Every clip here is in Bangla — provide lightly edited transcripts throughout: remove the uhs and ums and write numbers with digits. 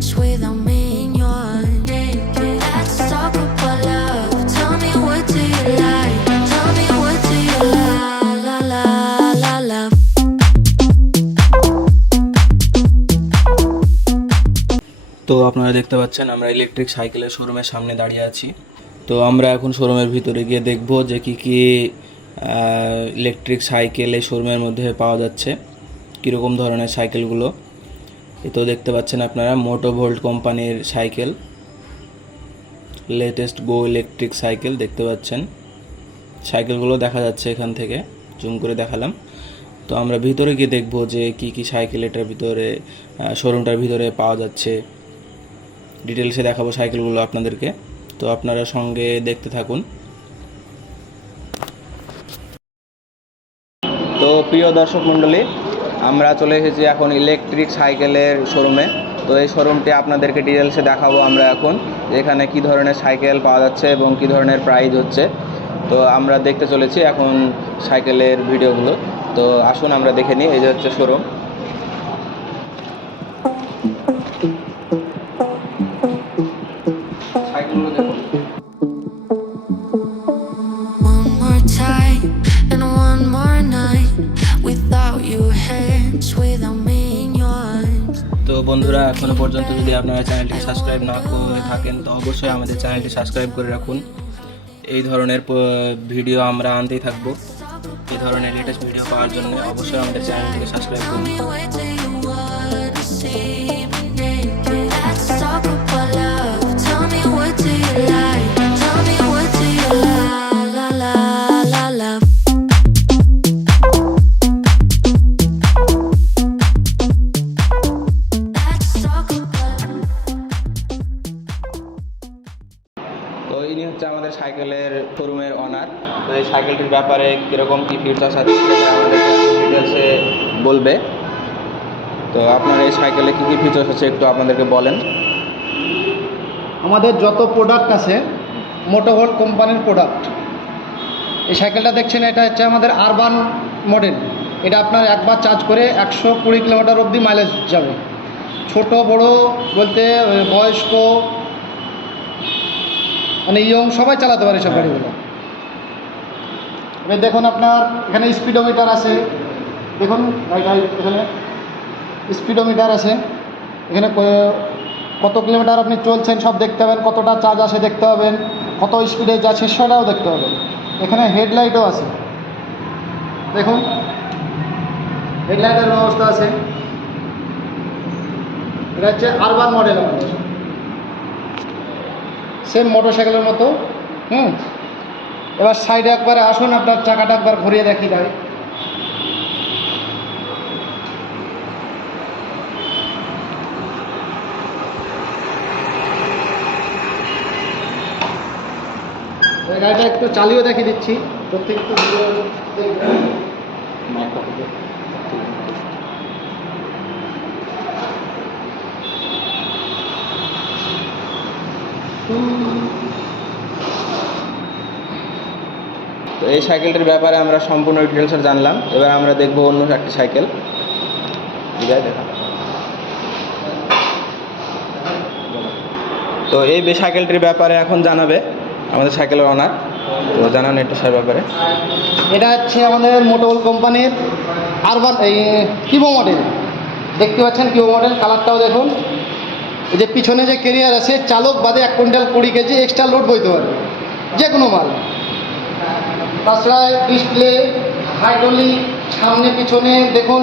without me and your let's talk about love. Tell me what do you like? Tell me what do you like? La la la love. তো আপনারা দেখতে পাচ্ছেন আমরা ইলেকট্রিক সাইকেলের শোরুমের সামনে দাঁড়িয়ে আছি। তো আমরা এখন শোরুমের ভিতরে গিয়ে দেখব যে কী কী ইলেকট্রিক সাইকেল এই শোরুমের মধ্যে পাওয়া যাচ্ছে, কীরকম ধরনের সাইকেলগুলো। তো দেখতে পাচ্ছেন আপনারা মোটোভোল্ট কোম্পানির সাইকেল, লেটেস্ট গো ইলেকট্রিক সাইকেল দেখতে পাচ্ছেন। সাইকেলগুলো দেখা যাচ্ছে এখান থেকে, জুম করে দেখালাম। তো আমরা ভিতরে গিয়ে দেখব যে কী কী সাইকেল এটার ভিতরে শোরুমটার ভিতরে পাওয়া যাচ্ছে, ডিটেলসে দেখাবো সাইকেলগুলো আপনাদেরকে। তো আপনারা সঙ্গে দেখতে থাকুন। তো প্রিয় দর্শক মণ্ডলী, আমরা চলে এসেছি এখন ইলেকট্রিক সাইকেলের শোরুমে। তো এই শোরুমটি আপনাদেরকে ডিটেলসে দেখাবো আমরা এখন, এখানে কি ধরনের সাইকেল পাওয়া যাচ্ছে এবং কি ধরনের প্রাইস হচ্ছে। তো আমরা দেখতে চলেছি এখন সাইকেলের ভিডিওগুলো। তো আসুন আমরা দেখে নিই। এই যে হচ্ছে শোরুম। সাইকেলগুলো দেখুন। One more time and one more night without your hands, without me and yours. তো বন্ধুরা, এখনো পর্যন্ত যদি আপনারা চ্যানেলটিকে সাবস্ক্রাইব না করে থাকেন তো অবশ্যই আমাদের চ্যানেলটি সাবস্ক্রাইব করে রাখুন। এই ধরনের ভিডিও আমরা আনতেই থাকবো। এই ধরনের লেটেস্ট ভিডিও পাওয়ার জন্য অবশ্যই আমাদের চ্যানেলটিকে সাবস্ক্রাইব করুন। Where do you wanna see me naked? Let's talk about love. Tell me what do you like? Tell me what do you like? La la la love. Let's talk about. তো ইনি হচ্ছে আমাদের সাইকেলের শোরুমের অনার। তো এই সাইকেলটির ব্যাপারে কীরকম কী ফিচার্স আছে সেটা আমাদেরকে ডিটেলসে বলবে। তো আপনার এই সাইকেলে কী কী ফিচার্স আছে একটু আপনাদেরকে বলেন। আমাদের যত প্রোডাক্ট আছে মোটোভোল্ট কোম্পানির প্রোডাক্ট। এই সাইকেলটা দেখছেন, এটা হচ্ছে আমাদের আরবান মডেল। এটা আপনার একবার চার্জ করে 120 কিলোমিটার অবধি মাইলেজ যাবে। ছোট বড় বলতে বয়স্ক মানে ইয়ং সবাই চালাতে পারে সব গাড়িগুলো। এবার দেখুন আপনার এখানে স্পিডোমিটার আছে, দেখুন এখানে স্পিডোমিটার আছে। এখানে কত কিলোমিটার আপনি চলছেন সব দেখতে পাবেন, কতটা চার্জ আসে দেখতে পাবেন, কত স্পিডে যাচ্ছে সেটাও দেখতে পাবেন। এখানে হেডলাইটও আছে, দেখুন হেডলাইটের ব্যবস্থা আছে। এটা হচ্ছে আরবান মডেল, আমাদের সেম মোটরসাইকেলের মতো। এবার সাইডে একবারে আসুন, আপনার চাকাটা একবার ঘুরিয়ে দেখি গাড়ি। গাড়িটা একটু চালিয়েও দেখিয়ে দিচ্ছি। প্রত্যেকটা তো এই সাইকেলটির ব্যাপারে আমরা সম্পূর্ণ ডিটেলস জানলাম। এবার আমরা দেখব অন্য একটি সাইকেল। তো এই সাইকেলটির ব্যাপারে এখন জানাবে আমাদের সাইকেলের অনার। তো জানান একটু সার ব্যাপারে। এটা হচ্ছে আমাদের মোটোভোল্ট কোম্পানির আরবান এই কিবো মডেল। দেখতে পাচ্ছেন কিবো মডেল, কালারটাও দেখুন। এই যে পিছনে যে ক্যারিয়ার আছে, চালক বাদে 1 কুইন্টাল 20 কেজি এক্সট্রা লোড বইতে পারবে যে কোনো মাল। তাছাড়া ডিসপ্লে, হাইড্রোলিক, সামনে পিছনে দেখুন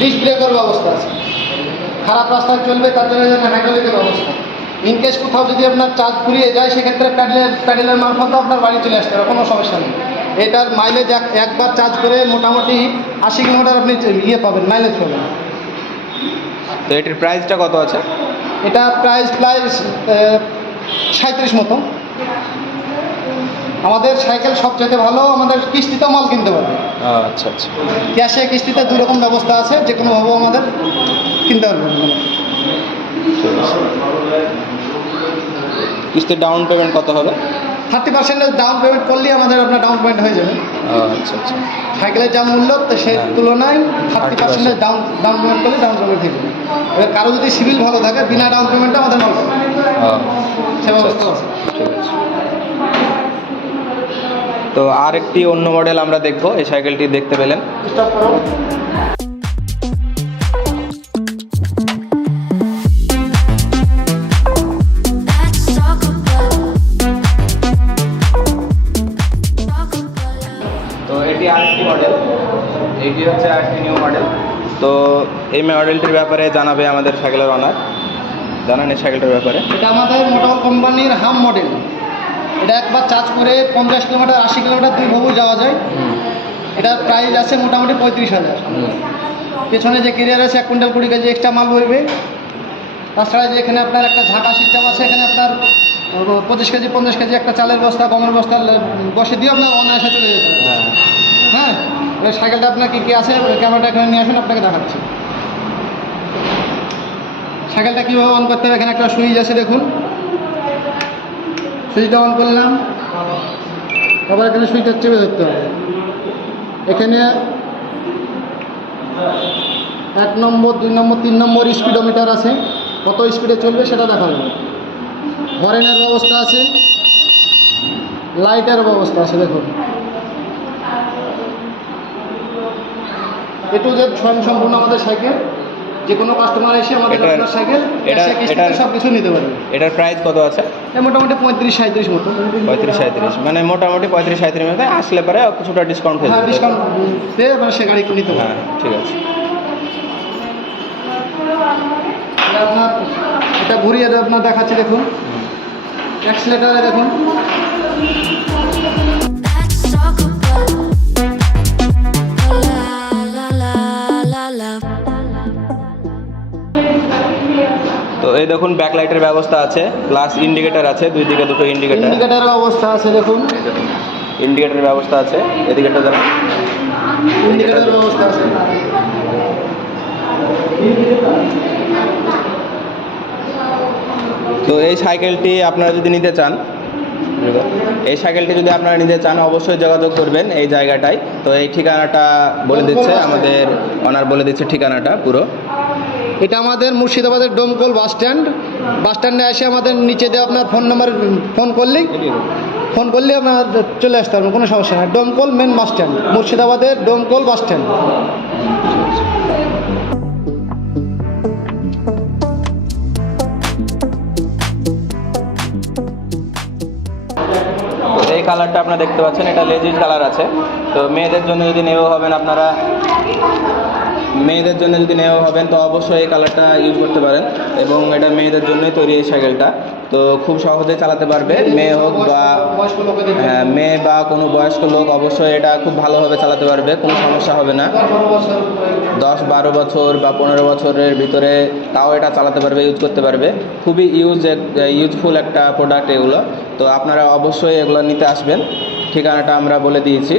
ডিস্ক ব্রেকের ব্যবস্থা আছে। খারাপ রাস্তায় চলবে তার জন্য হাইড্রোলিকের ব্যবস্থা। ইনকেস কোথাও যদি আপনার চার্জ ফুরিয়ে যায় সেক্ষেত্রে প্যাডেলের মারফত আপনার বাড়ি চলে আসতে হবে, কোনো সমস্যা নেই। এটার মাইলেজ একবার চার্জ করে মোটামুটি 80 কিলোমিটার আপনি মাইলেজ পাবেন। তো এটির প্রাইসটা কত আছে? এটা প্রাইস 37 মতো। আমাদের সাইকেল সবচেয়ে ভালো, আমাদের কিস্তিতেও মাল কিনতে পারবে। আচ্ছা আচ্ছা, ক্যাশে কিস্তিতে 2 রকম ব্যবস্থা আছে, যে কোনোভাবেও আমাদের কিনতে পারবেন। কিস্তির ডাউন পেমেন্ট কত হবে? 30% ডাউন পেমেন্ট করলেই আমাদের আপনার ডাউন পেমেন্ট হয়ে যাবে। আচ্ছা আচ্ছা, সাইকেলের যা মূল্য তো সেই তুলনায় 30% ডাউন পেমেন্ট করলে ডাউন পেমেন্ট হয়ে যাবে। এবার কারো যদি সিভিল ভালো থাকে বিনা ডাউন পেমেন্টে আমাদের মাল পাবে। সে ব্যবস্থা আছে। ঠিক আছে। তো আর একটি অন্য মডেল আমরা দেখব, এই সাইকেলটি দেখতে পেলেন। স্টপ করো। Let's talk about তো এটি আরেকটি মডেল, এটি হচ্ছে আরেকটি নিউ মডেল। তো এই মডেলটির ব্যাপারে জানাবে আমাদের সাইকেলের অনার। জানান এই সাইকেলটার ব্যাপারে। এটা আমাদের মোটর কোম্পানির হাম মডেল। এটা একবার চার্জ করে 50 কিলোমিটার 80 কিলোমিটার দুই বহু যাওয়া যায়। এটার প্রাইস আছে মোটামুটি 35,000। পেছনে যে কেরিয়ার আছে 1 কুইন্টাল 20 কেজি এক্সট্রা মাল বইবে। তাছাড়া যে এখানে আপনার একটা ঝাঁকা সিস্টেম আছে, এখানে আপনার 25 কেজি 50 কেজি একটা চালের বস্তা গমের বস্তা বসে দিয়ে আপনার অনায়াসে চলে যেতে পারে। হ্যাঁ, ওই সাইকেলটা আপনার কী কী আছে ক্যামেরাটা এখানে নিয়ে আসুন, আপনাকে দেখাচ্ছি। সাইকেলটা কীভাবে অন করতে হবে, এখানে একটা সুইচ আছে দেখুন। সুইচটা অন করলাম, আবার এখানে সুইচটা চেপে ধরতে হবে। এখানে 1 নম্বর 2 নম্বর 3 নম্বর স্পিডোমিটার আছে, কত স্পিডে চলবে সেটা দেখাবে। হরেনের ব্যবস্থা আছে, লাইটের ব্যবস্থা আছে দেখুন। A to Z সম্পূর্ণ আমাদের সাইকেল। যে কোনো কাস্টমার এসে আমাদের আপনার সাইকেল সব কিছু নিতে পারবে। এটার প্রাইস কত আছে? মোটামুটি 35-37 মতো। 35-37 মানে মোটামুটি 35-37 মধ্যে আসলে পরে কিছুটা ডিসকাউন্ট হয়ে হ্যাঁ, যাবে। ডিসকাউন্ট পেয়ে মানে সে গাড়ি নিতে পারবে। হ্যাঁ, ঠিক আছে। এটা আপনার এটা ঘুরিয়ে আপনার দেখাচ্ছি দেখুন। অ্যাক্সিলেটারে দেখুন। Let's talk about la la la la. তো এই দেখুন ব্যাকলাইটের ব্যবস্থা আছে, প্লাস ইন্ডিকেটর আছে, দুই দিকে দুটো ইন্ডিকেটর। ইন্ডিকেটারের অবস্থা আছে দেখুন। ইন্ডিকেটরের ব্যবস্থা আছে, এদিকেটা জানা। ইন্ডিকেটারের ব্যবস্থা আছে। তো এই সাইকেলটি আপনারা যদি নিতে চান, এই সাইকেলটি যদি আপনারা নিতে চান অবশ্যই যোগাযোগ করবেন এই জায়গাটায়। তো এই ঠিকানাটা বলে দিচ্ছে আমাদের অনার, বলে দিচ্ছে ঠিকানাটা পুরো। এটা আমাদের মুর্শিদাবাদের ডোমকল বাস স্ট্যান্ড। বাস স্ট্যান্ডে এসে আমাদের নিচে দিয়ে আপনার ফোন নাম্বার ফোন করলেই আপনার চলে আসতে পারবেন, কোনো সমস্যা নেই। ডোমকল মেন বাস স্ট্যান্ড, মুর্শিদাবাদের ডোমকল বাস স্ট্যান্ড। এই কালারটা আপনারা দেখতে পাচ্ছেন, এটা লেজিস কালার আছে। তো মেয়েদের জন্য যদি নেওয়া হবেন আপনারা, মেয়েদের জন্য যদি নেওয়া হবেন তো অবশ্যই এই কালারটা ইউজ করতে পারেন। এবং এটা মেয়েদের জন্যই তৈরি এই সাইকেলটা। তো খুব সহজে চালাতে পারবে, মেয়ে হোক বা মেয়ে বা কোনো বয়স্ক লোক অবশ্যই এটা খুব ভালোভাবে চালাতে পারবে, কোনো সমস্যা হবে না। 10-12 বছর বা 15 বছরের ভিতরে তাও এটা চালাতে পারবে, ইউজ করতে পারবে। খুবই ইউজফুল একটা প্রোডাক্ট এগুলো। তো আপনারা অবশ্যই এগুলো নিতে আসবেন, ঠিকানাটা আমরা বলে দিয়েছি।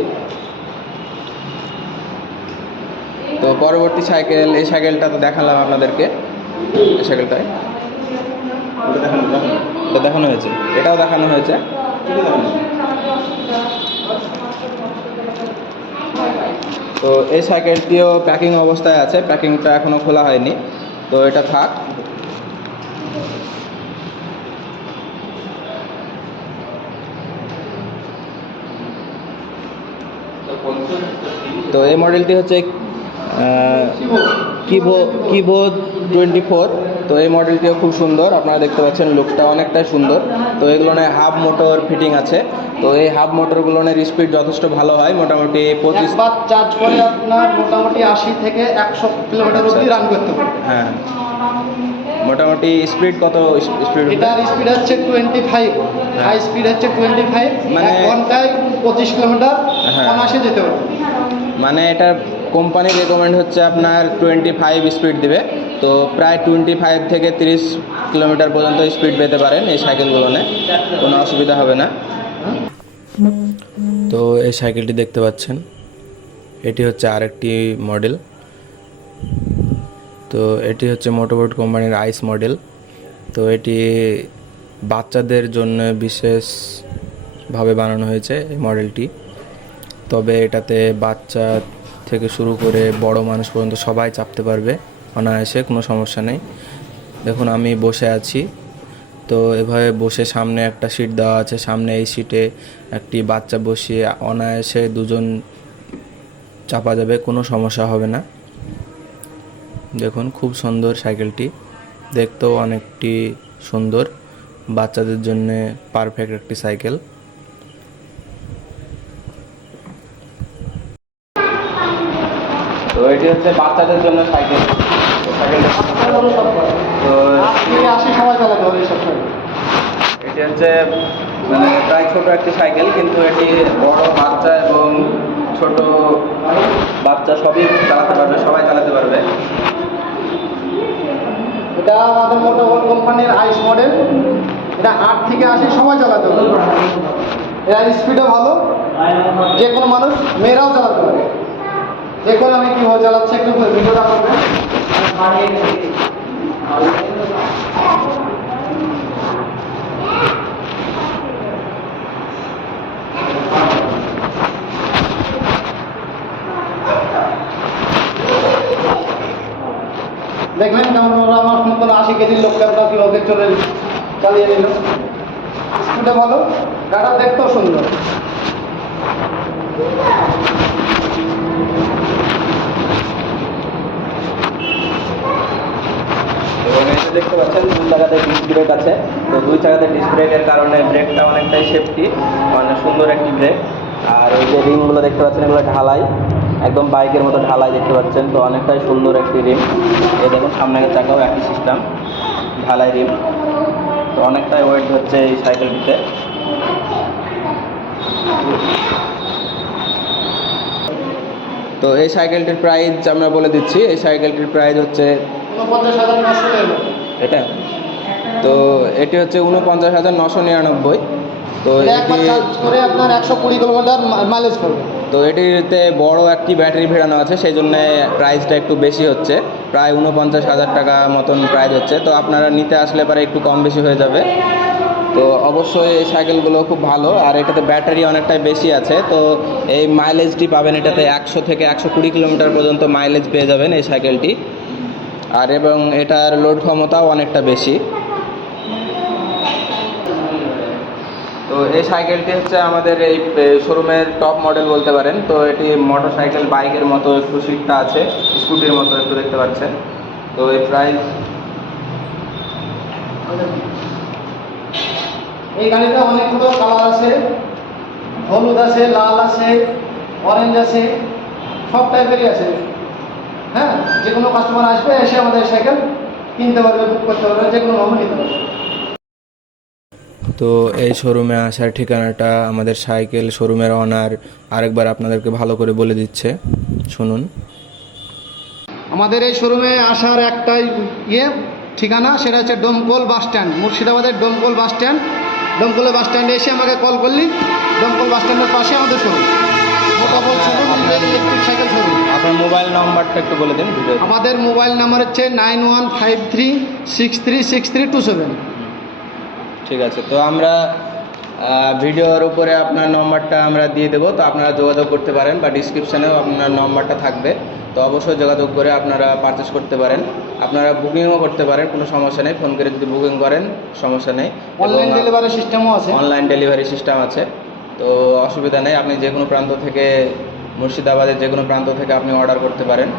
তো পরবর্তী সাইকেল, এই সাইকেলটা তো দেখালাম আপনাদেরকে। এই সাইকেলটায় এটা দেখানো হয়েছে, এটাও দেখানো হয়েছে। তো এই সাইকেলটিও প্যাকিং অবস্থায় আছে, প্যাকিংটা এখনো খোলা হয়নি। তো এটা থাক। তো এই মডেলটি হচ্ছে কিভো 24। তো এই মডেলটিও খুব সুন্দর, আপনারা দেখতে পাচ্ছেন লুকটা অনেকটাই সুন্দর। তো এগুলোনে হাফ মোটর ফিটিং আছে। তো এই হাফ মোটরগুলোনের স্পিড যথেষ্ট ভালো হয়, মোটামুটি 25 বার চার্জ করে আপনার মোটামুটি 80 থেকে 100 কিলোমিটার অবধি রান করতে পারবে। হ্যাঁ, মোটামুটি স্পিড কত স্পিড? এটার স্পিড হচ্ছে 25, হাই স্পিড হচ্ছে 25, মানে ঘন্টায় 25 কিলোমিটার অনায়াসে যেতে পারবে। মানে এটা কোম্পানি রেকমেন্ড হচ্ছে আপনার 25 স্পিড দিবে। তো প্রায় 25 থেকে 30 কিলোমিটার পর্যন্ত স্পিড পেতে পারেন এই সাইকেলগুলোনে, কোনো অসুবিধা হবে না। তো এই সাইকেলটি দেখতে পাচ্ছেন, এটি হচ্ছে আরেকটি মডেল। তো এটি হচ্ছে মোটরবোট কোম্পানির আইস মডেল। তো এটি বাচ্চাদের জন্য বিশেষভাবে বানানো হয়েছে এই মডেলটি। তবে এটাতে বাচ্চা থেকে শুরু করে বড় মানুষ পর্যন্ত সবাই চাপতে পারবে। অনায়াসে, কোনো সমস্যা নেই। দেখুন আমি বসে আছি, তো এভাবে বসে সামনে একটা সিট দেওয়া আছে, সামনে এই সিটে একটি বাচ্চা বসিয়ে অনায়াসে দুজন চাপা যাবে, কোনো সমস্যা হবে না। দেখুন খুব সুন্দর সাইকেলটি, দেখতেও অনেকটি সুন্দর, বাচ্চাদের জন্য পারফেক্ট একটি সাইকেল। তো এটি হচ্ছে বাচ্চাদের জন্য সাইকেল। তো আসি সময় চালাতে হবে এইসব সাইকেল। এটি হচ্ছে মানে প্রায় ছোট একটি সাইকেল, কিন্তু এটি বড় বাচ্চা এবং ছোট বাচ্চা সবই চালাতে পারবে, সবাই চালাতে পারবে। এটা আমাদের মোটরবল কোম্পানির আইস মডেল। এটা 8 থেকে 80 সময় চালাতে পারবে। এর স্পিডও ভালো, যে কোনো মানুষ, মেয়েরাও চালাতে পারে। দেখুন আমি কীভাবে চালাচ্ছি, একটু ভিডিওটা করবেন। দেখলেন কেমন আমার মতন 80 কেজির লোকটা কীভাবে চালিয়ে নিল। স্পিডে ভালো, গাড়িটা দেখতেও সুন্দর। এবং এটা দেখতে পাচ্ছেন 2 চাকাতে ডিস্ক ব্রেক আছে। তো 2 চাকাতে ডিস্ক ব্রেকের কারণে ব্রেকটা অনেকটাই সেফটি, মানে সুন্দর একটি ব্রেক। আর এই যে রিমগুলো দেখতে পাচ্ছেন, এগুলো ঢালাই, একদম বাইকের মতো ঢালাই দেখতে পাচ্ছেন। তো অনেকটাই সুন্দর একটি রিম। এই দেখুন সামনের চাকাও একই সিস্টেম, ঢালাই রিম। তো অনেকটাই ওয়েট হচ্ছে এই সাইকেলটিতে। তো এই সাইকেলটির প্রাইস আমরা বলে দিচ্ছি। এই সাইকেলটির প্রাইস হচ্ছে 49,900 এটা, তো এটি হচ্ছে 49,999। তো একবার চার্জ করে আপনার 120 কিলোমিটার মাইলেজ করবে। তো এটিতে বড় একটি ব্যাটারি ভেড়ানো আছে, সেই জন্য প্রাইসটা একটু বেশি হচ্ছে, প্রায় 49,000 টাকা মতন প্রাইস হচ্ছে। তো আপনারা নিতে আসলে পরে একটু কম বেশি হয়ে যাবে। তো অবশ্যই এই সাইকেলগুলো খুব ভালো, আর এটাতে ব্যাটারি অনেকটাই বেশি আছে। তো এই মাইলেজটি পাবেন এটাতে 100 থেকে 120 কিলোমিটার পর্যন্ত মাইলেজ পেয়ে যাবেন এই সাইকেলটি। আর এবং এটার লোড ক্ষমতাও অনেকটা বেশি। তো এই সাইকেলটি হচ্ছে আমাদের এই শোরুমের টপ মডেল বলতে পারেন। তো এটি মোটর সাইকেল বাইকের মতো একটু সিটটা আছে, স্কুটির মতো একটু দেখতে পাচ্ছেন। তো এই প্রাইস, এই গাড়িটা অনেকগুলো কালার আছে, হলুদ আছে, লাল আছে, অরেঞ্জ আছে, সব টাইপেরই আছে। হ্যাঁ, যে কোনো কাস্টমার আসবে, এসে আমাদের সাইকেল কিনতে পারবে, বুক করতে পারবে, যে কোনো ভাবে নিতে পারবে। তো এই শোরুমে আসার ঠিকানাটা আমাদের সাইকেল শোরুমের অনার আরেকবার আপনাদেরকে ভালো করে বলে দিচ্ছে, শুনুন। আমাদের এই শোরুমে আসার একটাই ঠিকানা, সেটা হচ্ছে ডোমকল বাস স্ট্যান্ড, মুর্শিদাবাদের ডোমকল বাস স্ট্যান্ড। ডোমকলের বাস স্ট্যান্ডে এসে আমাকে কল করলি, ডোমকল বাস স্ট্যান্ডের পাশে আমাদের শোরুম, মোটরবল শোরুম, ইলেকট্রিক সাইকেল শোরুম। আপনার মোবাইল নাম্বারটা একটু বলে দিন। আমাদের মোবাইল নাম্বার হচ্ছে 9153636327। ঠিক আছে, তো আমরা ভিডিওর উপরে আপনার নম্বরটা আমরা দিয়ে দেবো, তো আপনারা যোগাযোগ করতে পারেন, বা ডিসক্রিপশানেও আপনার নম্বরটা থাকবে। তো অবশ্যই যোগাযোগ করে আপনারা পারচেস করতে পারেন। আপনারা বুকিংও করতে পারেন, কোনো সমস্যা নেই, ফোন করে যদি বুকিং করেন সমস্যা নেই। অনলাইন ডেলিভারি সিস্টেমও আছে। অনলাইন ডেলিভারি সিস্টেম আছে, তো অসুবিধা নেই। আপনি যে কোনো প্রান্ত থেকে, মুর্শিদাবাদের যে কোনো প্রান্ত থেকে আপনি অর্ডার করতে পারেন।